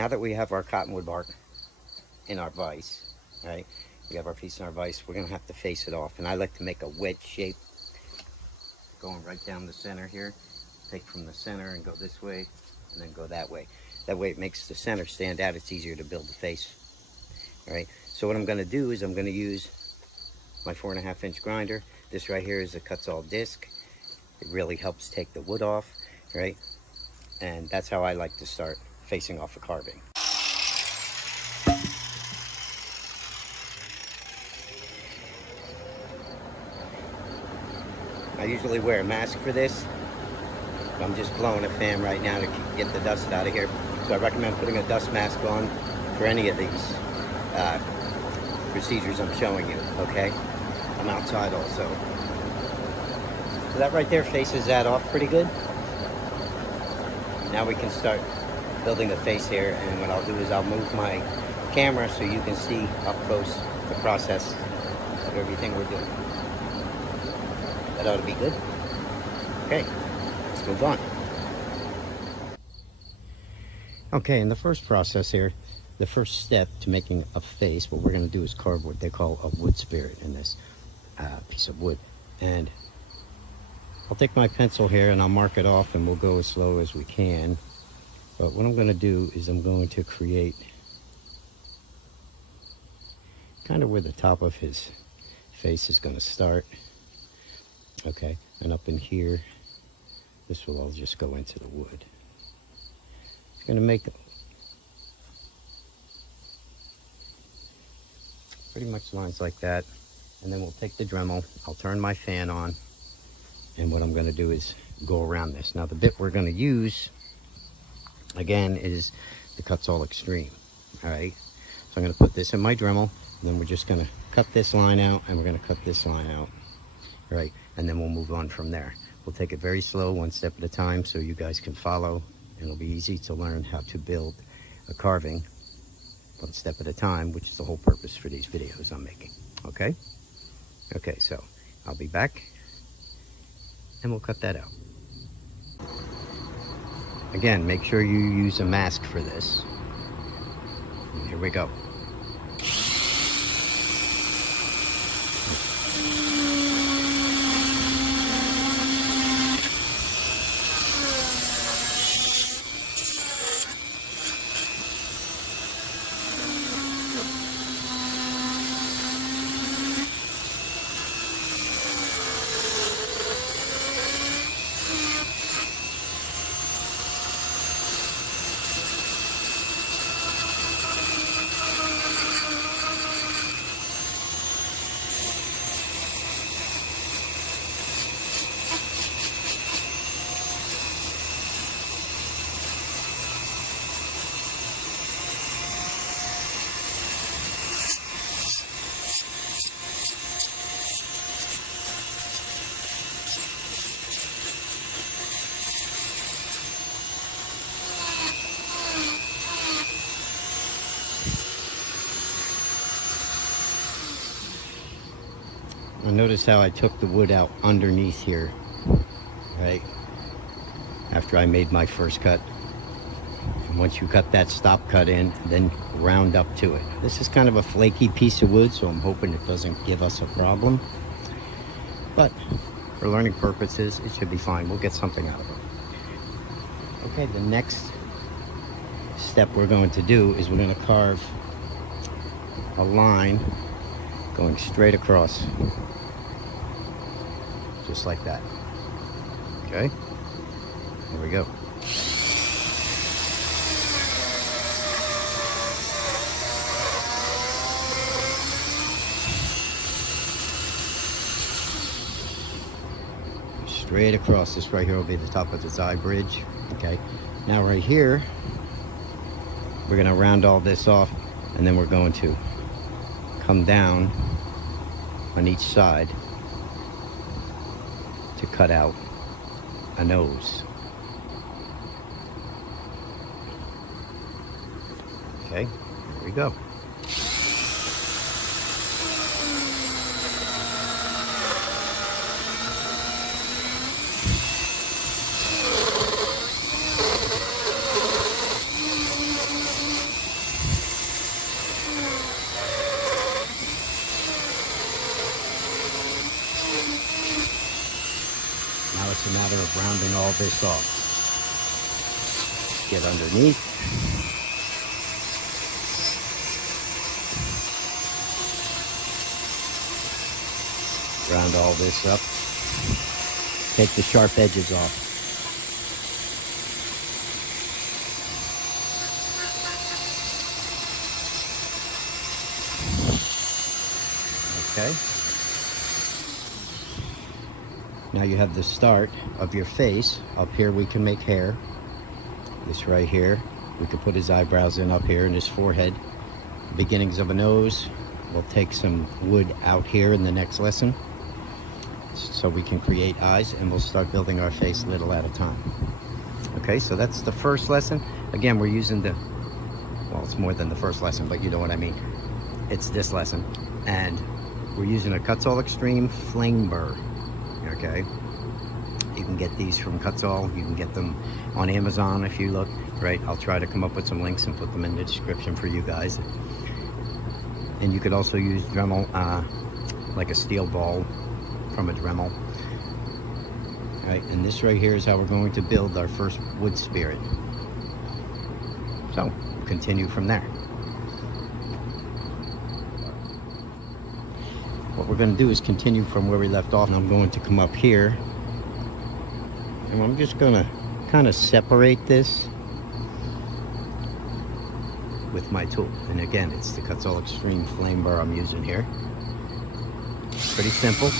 now that we have our cottonwood bark in our vise, right? We have our piece in our vise, we're gonna have to face it off. And I like to make a wedge shape, going right down the center here. Take from the center and go this way, and then go that way. That way it makes the center stand out. It's easier to build the face. All right, so what I'm gonna do is I'm gonna use my 4.5-inch grinder. This right here is a cuts-all disc. It really helps take the wood off, right? And that's how I like to start facing off a carving. I usually wear a mask for this. I'm just blowing a fan right now to get the dust out of here. So I recommend putting a dust mask on for any of these procedures I'm showing you, okay? I'm outside also. So that right there faces that off pretty good. Now we can start building the face here, and what I'll do is I'll move my camera so you can see up close the process of everything we're doing. That ought to be good. Okay, let's move on. Okay, in the first process here, the first step to making a face, what we're going to do is carve what they call a wood spirit in this piece of wood. And I'll take my pencil here and I'll mark it off, and we'll go as slow as we can. But what I'm going to do is I'm going to create kind of where the top of his face is going to start. Okay, and up in here, this will all just go into the wood. It's going to make pretty much lines like that. And then we'll take the Dremel, I'll turn my fan on, and what I'm going to do is go around this. Now the bit we're going to use, again, is the cuts-all extreme. All right, so I'm going to put this in my Dremel, and then we're just going to cut this line out, and we're going to cut this line out. Right, and then we'll move on from there. We'll take it very slow, one step at a time, so you guys can follow. It'll be easy to learn how to build a carving one step at a time, which is the whole purpose for these videos I'm making. Okay? Okay, so I'll be back, and we'll cut that out. Again, make sure you use a mask for this. And here we go. Now notice how I took the wood out underneath here, right? After I made my first cut. And once you cut that stop cut in, then round up to it. This is kind of a flaky piece of wood, so I'm hoping it doesn't give us a problem. But for learning purposes, it should be fine. We'll get something out of it. Okay, the next step we're going to do is we're going to carve a line going straight across, just like that. Okay, there we go. Straight across. This right here will be the top of the side bridge. Okay, now right here we're going to round all this off, and then we're going to come down on each side to cut out a nose. Okay, here we go. Now it's a matter of rounding all this off. Get underneath. Round all this up. Take the sharp edges off. Okay. Now you have the start of your face. Up here we can make hair. This right here, we could put his eyebrows in up here and his forehead. Beginnings of a nose. We'll take some wood out here in the next lesson so we can create eyes, and we'll start building our face little at a time. Okay, so that's the first lesson. Again, we're using the, well, it's more than the first lesson, but you know what I mean. It's this lesson. And we're using a Kutzall Extreme flame burr. Okay, you can get these from Kutzall. You can get them on Amazon if you look. Right, I'll try to come up with some links and put them in the description for you guys. And you could also use Dremel, like a steel ball from a Dremel. All right, and this right here is how we're going to build our first wood spirit. So continue from there. What we're going to do is continue from where we left off, and I'm going to come up here, and I'm just going to kind of separate this with my tool. And again, it's the Kutzall Extreme flame burr I'm using here. Pretty simple.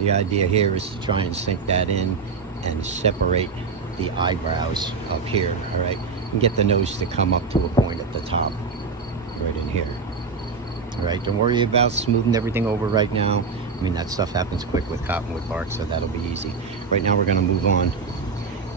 The idea here is to try and sink that in and separate the eyebrows up here, all right? And get the nose to come up to a point at the top, right in here. All right, don't worry about smoothing everything over right now. I mean, that stuff happens quick with cottonwood bark, so that'll be easy. Right now we're gonna move on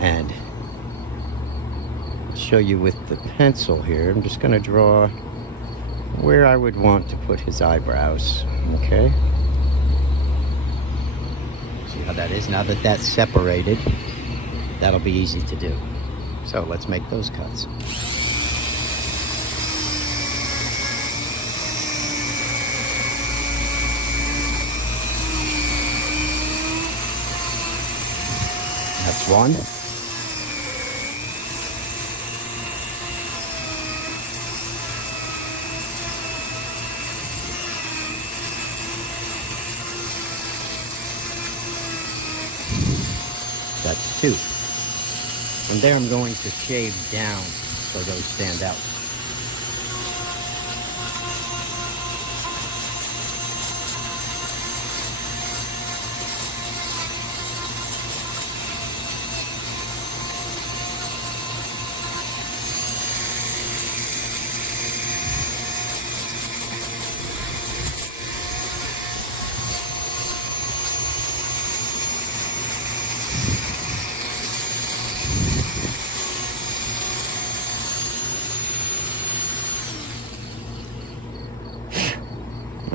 and show you with the pencil here. I'm just gonna draw where I would want to put his eyebrows, okay? How that is. Now that that's separated, that'll be easy to do. So let's make those cuts. That's one. That's two. From there I'm going to shave down so those stand out.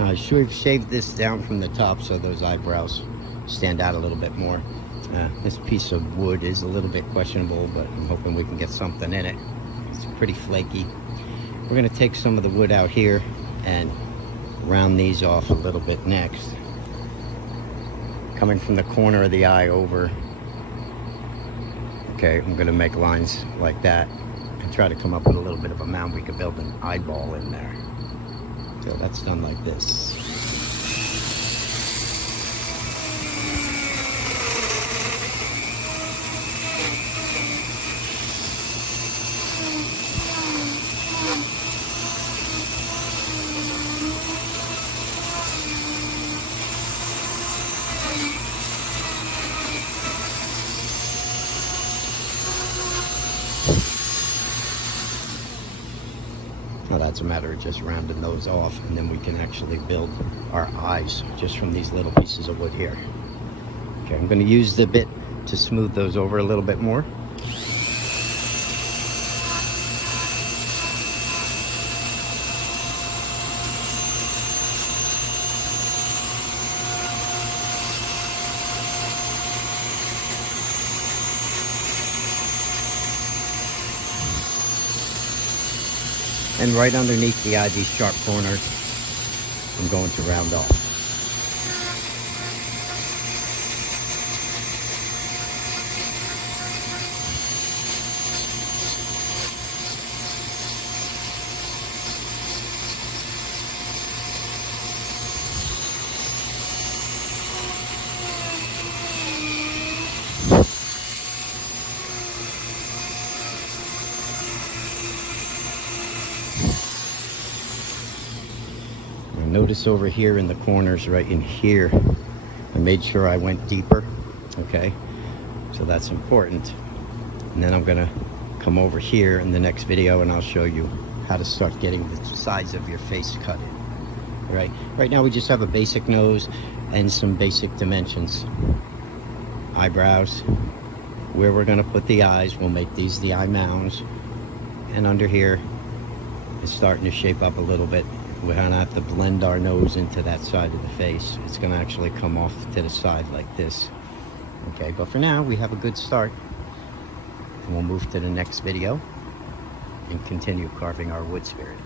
I should have shaved this down from the top so those eyebrows stand out a little bit more. This piece of wood is a little bit questionable, but I'm hoping we can get something in it. It's pretty flaky. We're going to take some of the wood out here and round these off a little bit next. Coming from the corner of the eye over. Okay, I'm going to make lines like that and try to come up with a little bit of a mound. We could build an eyeball in there. So that's done like this. Now that's a matter of just rounding those off, and then we can actually build our eyes just from these little pieces of wood here. Okay, I'm going to use the bit to smooth those over a little bit more. And right underneath these sharp corners, I'm going to round off. Notice over here in the corners, right in here, I made sure I went deeper. Okay, so that's important. And then I'm gonna come over here in the next video and I'll show you how to start getting the sides of your face cut in. Right now we just have a basic nose and some basic dimensions. Eyebrows, where we're gonna put the eyes, we'll make these the eye mounds. And under here, it's starting to shape up a little bit. We're gonna have to blend our nose into that side of the face. It's gonna actually come off to the side like this. Okay, but for now, we have a good start. And we'll move to the next video and continue carving our wood spirit.